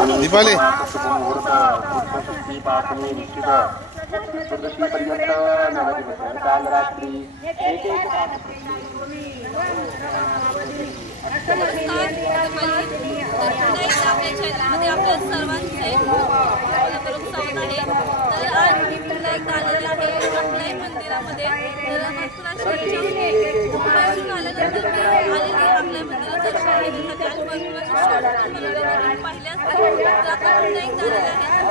दीपाली काल रात्री आपल्या सर्वांचे स्वागत आहे। तर आज मी पुन्हा एकदा आलेले आहे अकलाई मंदिरामध्ये। तर भरपूर अशी इच्छा होती मुंबईहून आल्यानंतर मी आलेली अकलाई मंदिरात दर्शन घेण्यासाठी आणि भरपूर अशी शॉर्ट बनवले पाहिल्यास तर आता पुन्हा एकदा आलेले आहे।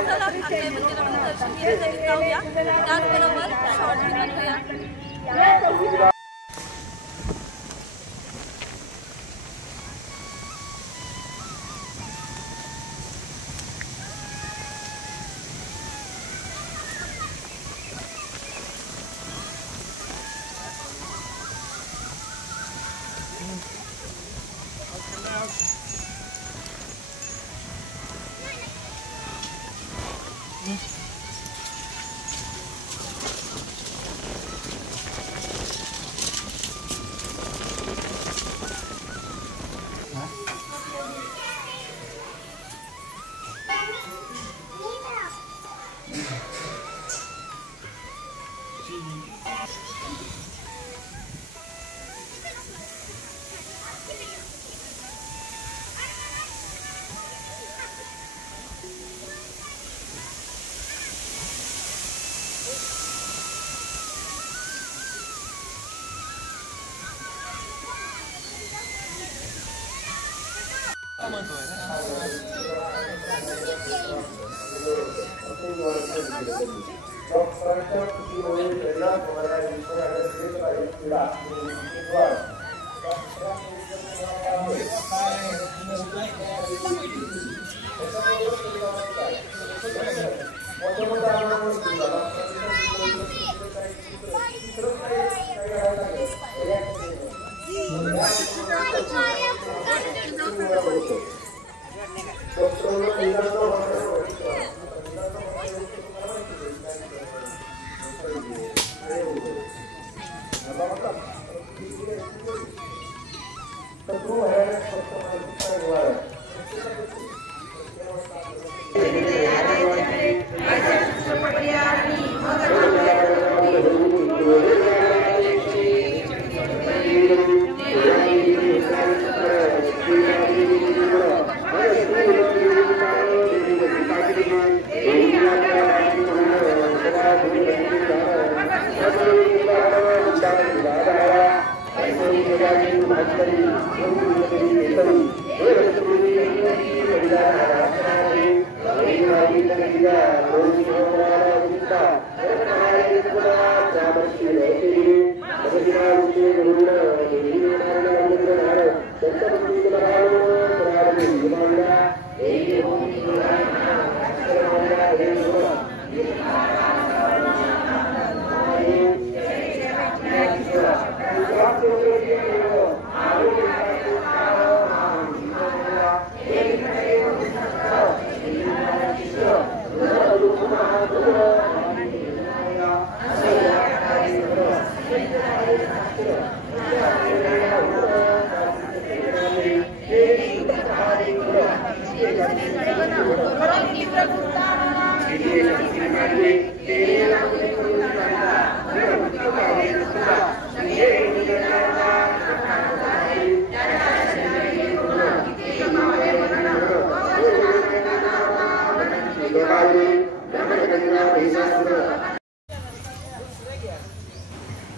चला अकलाई मंदिरामध्ये दर्शन घेण्यासाठी जाऊया, त्याचबरोबर शॉर्ट बनवूया।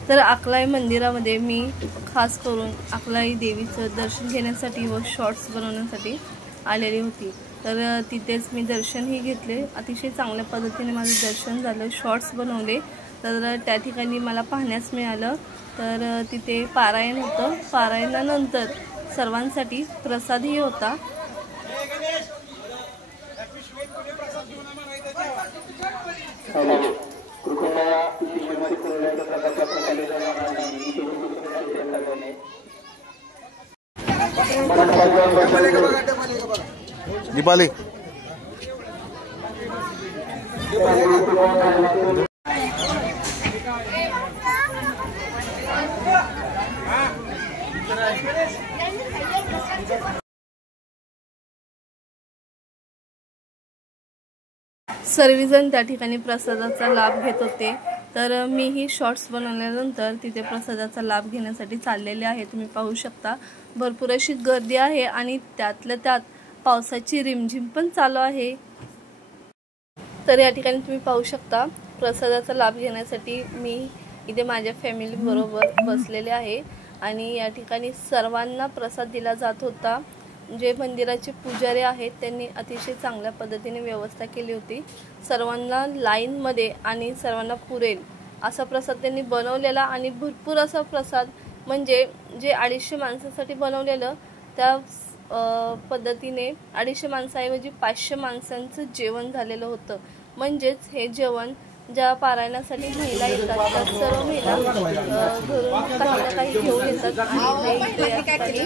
तर अकलाई मंदिरामध्ये मी खास करून अकलाई देवीचं दर्शन घेण्यासाठी व शॉर्ट्स बनवण्यासाठी आलेली होती। तर तिथेच मी दर्शनही घेतले, अतिशय चांगल्या पद्धतीने माझं दर्शन झालं, शॉर्ट्स बनवले। तर त्या ठिकाणी मला पाहण्यास मिळालं तर तिथे पारायण होतं, पारायणानंतर सर्वांसाठी प्रसादही होता। दीपाली सर्वजण त्या ठिकाणी प्रसादाचा लाभ घेत होते, तर मीही शॉर्ट्स बनवल्यानंतर तिथे प्रसादाचा लाभ घेण्यासाठी चाललेले आहे। तुम्ही पाहू शकता भरपूर अशी गर्दी आहे आणि त्यातल्या त्यात पावसाची रिमझिम पण चालू आहे। तर या ठिकाणी तुम्ही पाहू शकता प्रसादाचा लाभ घेण्यासाठी मी इथे माझ्या फॅमिली बरोबर बसलेले आहे आणि या ठिकाणी सर्वांना प्रसाद दिला जात होता। जे मंदिराचे पुजारी आहेत त्यांनी अतिशय चांगल्या पद्धतीने व्यवस्था केली होती। सर्वांना लाईन मध्ये आणि सर्वांना पुरेल असा प्रसाद त्यांनी बनवलेला आणि भरपूर असा प्रसाद म्हणजे जे 250 माणसांसाठी बनवलेलं त्या पद्धतीने 250 माणसांऐवजी 500 माणसांचं जेवण झालेलं होतं। म्हणजेच हे जेवण ज्या पारायणासाठी महिला येतात त्या सर्व महिला घरून काही ना काही घेऊन येतात आणि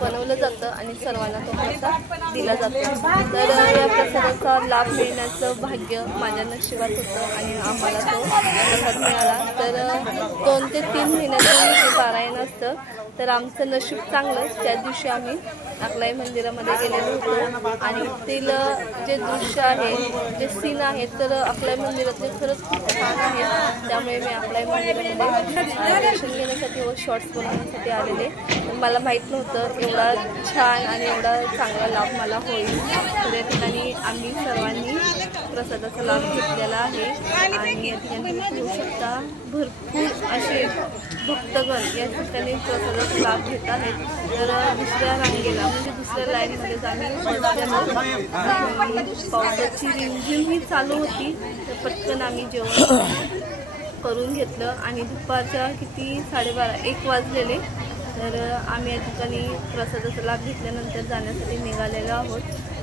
बनवलं जातं आणि सर्वांना तो प्रसाद दिला जातो। तर या प्रसादाचा लाभ मिळण्याचं भाग्य माझ्या नशिबात होतं आणि आम्हाला तो प्रसाद मिळाला। तर 2 ते 3 महिन्याचं हे पारायण असतं, तर आमचं नशीब चांगलं। त्या दिवशी आम्ही अकलाई मंदिरामध्ये गेलेलो होतो आणि तेथील जे दृश्य आहे जे सीन आहे तर अकलाई मंदिरातले खरंच खूप छान आहे। त्यामुळे मी अकलाई मंदिरामध्ये दर्शन घेण्यासाठी व शॉर्ट्स बनवण्यासाठी आलेले। मला माहीत नव्हतं एवढा छान आणि एवढा चांगला लाभ मला होईल। तर या ठिकाणी आम्ही सर्वांनी प्रसादाचा लाभ घेतलेला आहे आणि या ठिकाणी तुम्ही पाहू शकता भरपूर असे भक्तगण या ठिकाणी प्रसादाचा लाभ घेत आहेत। तर दुसऱ्या रांगेला म्हणजे दुसऱ्या लाईनमध्ये आम्ही पावसाची रिमझिम ही चालू होती, तर पटकन आम्ही जेवण करून घेतलं आणि दुपारच्या किती 12:30-1 वाजलेले। तर आम्ही या ठिकाणी प्रसादाचा लाभ घेतल्यानंतर जाण्यासाठी निघालेलो आहोत।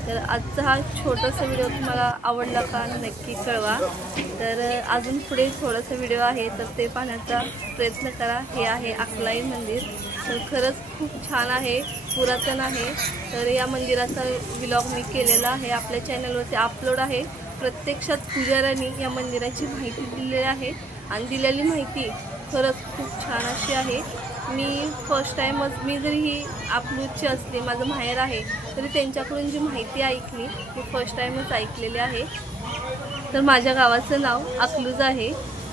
तर आजचा हा छोटासा व्हिडिओ तुम्हाला आवडला का नक्की कळवा। तर अजून पुढे थोडासा व्हिडिओ आहे तर ते पाहण्याचा प्रयत्न करा। हे आहे अकलाई मंदिर, तर खरंच खूप छान आहे, पुरातन आहे। तर या मंदिराचा व्लॉग मी केलेला आहे, आपल्या चॅनलवरती अपलोड आहे। प्रत्यक्षात पुजाऱ्यांनी या मंदिराची माहिती दिलेली आहे आणि दिलेली माहिती खरंच खूप छान अशी आहे। मी फर्स्ट टाइमच मी जरी ही अकलूजची असली माझं माहेर आहे तरी त्यांच्याकडून जी माहिती ऐकली मी फर्स्ट टाइमच ऐकलेली आहे। तर माझ्या गावाचं नाव अकलूज आहे,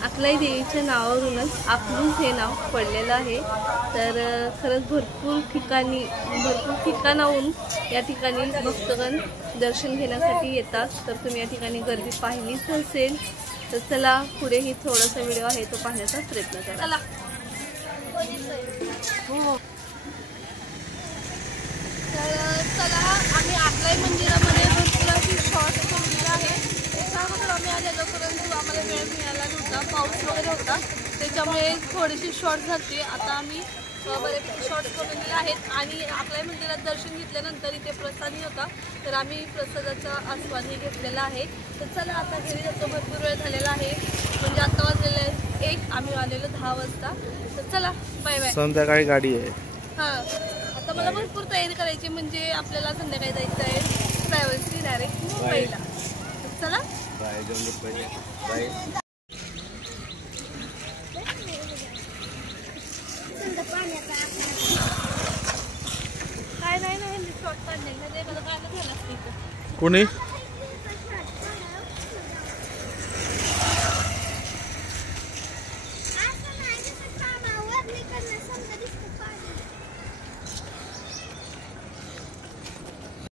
अकलाई देवीच्या नावावरूनच अकलूज हे नाव पडलेलं आहे। तर खरंच भरपूर ठिकाणाहून या ठिकाणी भक्तगण दर्शन घेण्यासाठी येतात। तर तुम्ही या ठिकाणी गर्दी पाहिलीच असेल। तर चला पुढेही थोडासा व्हिडिओ आहे तो पाहण्याचा प्रयत्न करा। चला तर चला आम्ही अकलाई मंदिरामध्ये भरपूर अशी शॉर्ट्स बनवलेले आहे। त्याच्याबद्दल आम्ही आलेलो परंतु आम्हाला वेळ मिळाला नव्हता, पाऊस वगैरे होता, त्याच्यामुळे थोडीशी शॉर्ट झाली। आता आम्ही बरेचसे शॉर्ट्स बनवलेले आहेत आणि अकलाई मंदिरात दर्शन घेतल्यानंतर इथे प्रसादही होता, तर आम्ही प्रसादाचा आस्वादही घेतलेला आहे। तर चला आता घरी जातो, भरपूर वेळ झालेला आहे, म्हणजे आता वाजलेलं आहे 1, आम्ही आलेलो 10 वाजता। तर चला बाय बाय। संध्याकाळी गाडी आहे। हां आता मला भरपूर तयारी करायची, म्हणजे आपल्याला संध्याकाळी जायचं आहे ट्रॅव्हल्सनी डायरेक्ट मुंबईला। तर चला बाय बाय। काय नाही शॉर्ट काढले, एखादं गाणं झालं असतं। कोणी